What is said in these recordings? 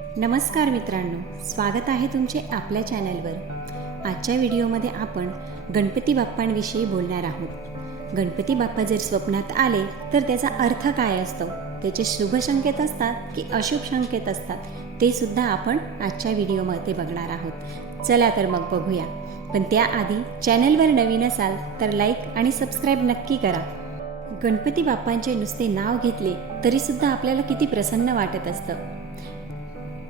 नमस्कार मित्रांनो स्वागत आहे तुमचे आपल्या चॅनलवर. आजच्या व्हिडिओमध्ये आपण गणपती बाप्पांविषयी बोलणार आहोत. गणपती बाप्पा जर स्वप्नात आले तर त्याचा अर्थ काय असतो? त्याचे शुभ संकेत असतात की अशुभ संकेत असतात ते सुद्धा आपण आजच्या व्हिडिओमध्ये बघणार आहोत. चला तर मग बघूया. पण त्याआधी चॅनलवर नवीन असाल तर लाईक आणि सबस्क्राईब नक्की करा. गणपती बाप्पांचे नुसते नाव घेतले तरीसुद्धा आपल्याला किती प्रसन्न वाटत असतं.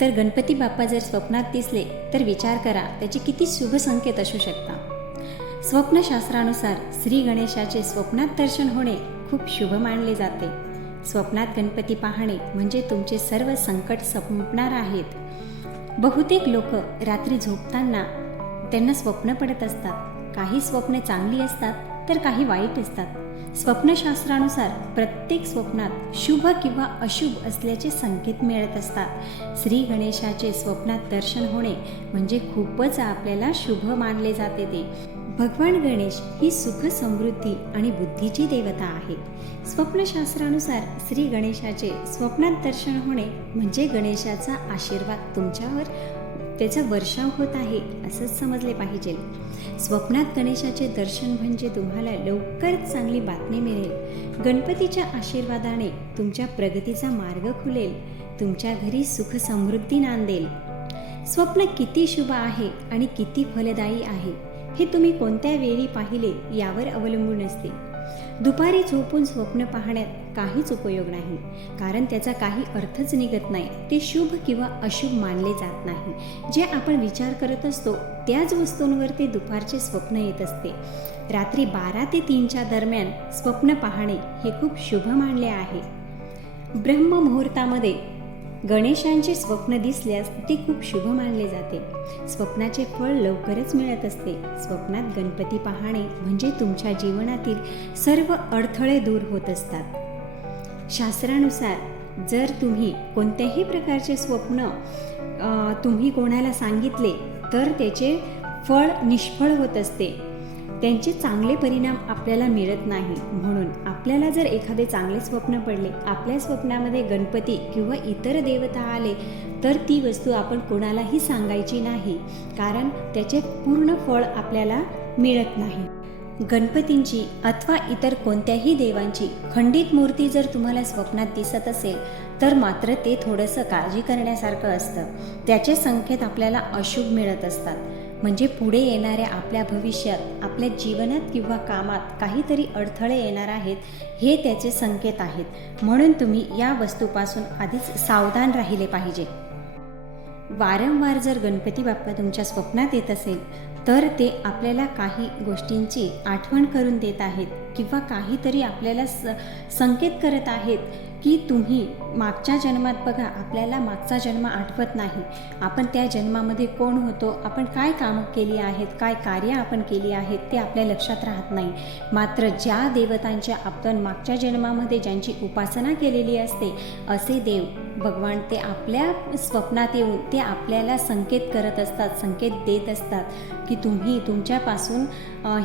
तर गणपती बाप्पा जर स्वप्नात दिसले तर विचार करा त्याचे किती शुभ संकेत असू शकतात. स्वप्नशास्त्रानुसार श्री गणेशाचे स्वप्नात दर्शन होणे खूप शुभ मानले जाते. स्वप्नात गणपती पाहणे म्हणजे तुमचे सर्व संकट संपणार आहेत. बहुतेक लोक रात्री झोपताना त्यांना स्वप्न पडत असतात. काही स्वप्ने चांगली असतात तर काही वाईट असतात. स्वप्नशास्त्रानुसार प्रत्येक स्वप्नात शुभ किंवा अशुभ असल्याचे संकेत मिळत असतात. श्री गणेशाचे स्वप्नात दर्शन होणे म्हणजे खूपच आपल्याला शुभ मानले जाते ते. भगवान गणेश ही सुख समृद्धी आणि बुद्धीची देवता आहे स्वप्नशास्त्रानुसार श्री गणेशाचे स्वप्नात दर्शन होणे म्हणजे गणेशाचा आशीर्वाद तुमच्यावर त्याचा वर्षाव होत आहे असंच समजले पाहिजे. स्वप्नात गणेशाचे दर्शन म्हणजे तुम्हाला लवकरच चांगली बातमी मिळेल. गणपतीच्या आशीर्वादाने तुमच्या प्रगतीचा मार्ग खुलेल. तुमच्या घरी सुख समृद्धी नांदेल. स्वप्न किती शुभ आहे आणि किती फलदायी आहे हे तुम्ही कोणत्या वेळी पाहिले यावर अवलंबून असते. दुपारी झोपून स्वप्न पाहण्यात काहीच उपयोग नाही. कारण त्याचा काही अर्थच निघत नाही. ते शुभ किंवा अशुभ मानले जात नाही. जे आपण विचार करत असतो त्याच वस्तूंवर ते दुपारचे स्वप्न येत असते. रात्री बारा ते तीनच्या दरम्यान स्वप्न पाहणे हे खूप शुभ मानले आहे. ब्रह्ममुहूर्तामध्ये गणेशांचे स्वप्न दिसल्यास ते खूप शुभ मानले जाते. स्वप्नाचे फळ लवकरच मिळत असते. स्वप्नात गणपती पाहणे म्हणजे तुमच्या जीवनातील सर्व अडथळे दूर होत असतात. शास्त्रानुसार जर तुम्ही कोणत्याही प्रकारचे स्वप्न तुम्ही कोणाला सांगितले तर त्याचे फळ निष्फळ होत असते. त्यांचे चांगले परिणाम आपल्याला मिळत नाही. म्हणून आपल्याला जर एखादे चांगले स्वप्न पडले आपल्या स्वप्नामध्ये गणपती किंवा इतर देवता आले तर ती वस्तू आपण कोणालाही सांगायची नाही. कारण त्याचे पूर्ण फळ आपल्याला मिळत नाही. गणपतींची अथवा इतर कोणत्याही देवांची खंडित मूर्ती जर तुम्हाला स्वप्नात दिसत असेल तर मात्र ते थोडंसं काळजी करण्यासारखं असतं. त्याचे संकेत आपल्याला अशुभ मिळत असतात. म्हणजे पुढे येणाऱ्या आपल्या भविष्यात आपल्या जीवनात किंवा कामात काहीतरी अडथळे येणार आहेत हे त्याचे संकेत आहेत. म्हणून तुम्ही या वस्तूपासून आधीच सावधान राहिले पाहिजे. वारंवार जर गणपती बाप्पा तुमच्या स्वप्नात येत असेल तर ते आपल्याला काही गोष्टींची आठवण करून देत आहेत. किंवा काहीतरी आपल्याला स संकेत करत आहेत की तुम्ही मागच्या जन्मात बघा आपल्याला मागचा जन्म आठवत नाही. आपण त्या जन्मामध्ये कोण होतो? आपण काय कामं केली आहेत? काय कार्य आपण केली आहेत? ते आपल्या लक्षात राहत नाही. मात्र ज्या देवतांच्या आपण मागच्या जन्मामध्ये ज्यांची उपासना केलेली असते असे देव भगवान ते आपल्या स्वप्नात येऊन ते आपल्याला संकेत करत असतात संकेत देत असतात. की तुम्ही तुमच्यापासून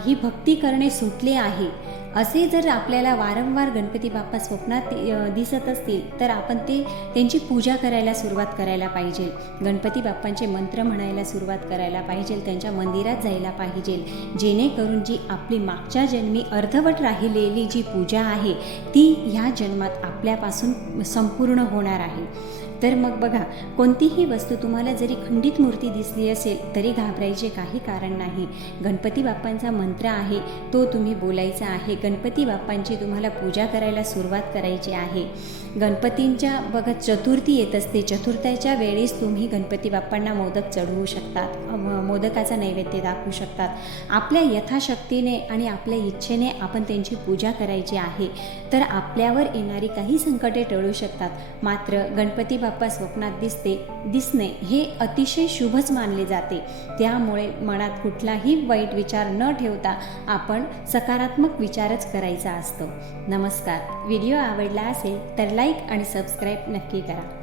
ही भक्ती करणे सुटले आहे. असे जर आपल्याला वारंवार गणपती बाप्पा स्वप्नात दिसत असतील तर आपण ते त्यांची पूजा करायला सुरुवात करायला पाहिजे. गणपती बाप्पांचे मंत्र म्हणायला सुरुवात करायला पाहिजे त्यांच्या मंदिरात जायला पाहिजे. जेणेकरून जी आपली मागच्या जन्मी अर्धवट राहिलेली जी पूजा आहे ती ह्या जन्मात आपल्यापासून संपूर्ण होणार आहे. तर मग बघा कोणतीही वस्तू तुम्हाला जरी खंडित मूर्ती दिसली असेल तरी घाबरायचे काही कारण नाही. गणपती बाप्पांचा मंत्र आहे तो तुम्ही बोलायचा आहे गणपती बाप्पांची तुम्हाला पूजा करायला सुरुवात करायची आहे. गणपतींच्या बघा चतुर्थी येत असते. चतुर्थीच्या वेळेस तुम्ही गणपती बाप्पांना मोदक चढवू शकतात. मोदकाचा नैवेद्य दाखवू शकतात. आपल्या यथाशक्तीने आणि आपल्या इच्छेने आपण त्यांची पूजा करायची आहे. तर आपल्यावर येणारी काही संकटे टळू शकतात. मात्र गणपती बाप्पा स्वप्नात दिसते दिसणे हे अतिशय शुभच मानले जाते. त्यामुळे मनात कुठलाही वाईट विचार न ठेवता आपण सकारात्मक विचार विचारच करायचा असतो. नमस्कार. व्हिडिओ आवडला असेल तर लाईक आणि सबस्क्राईब नक्की करा.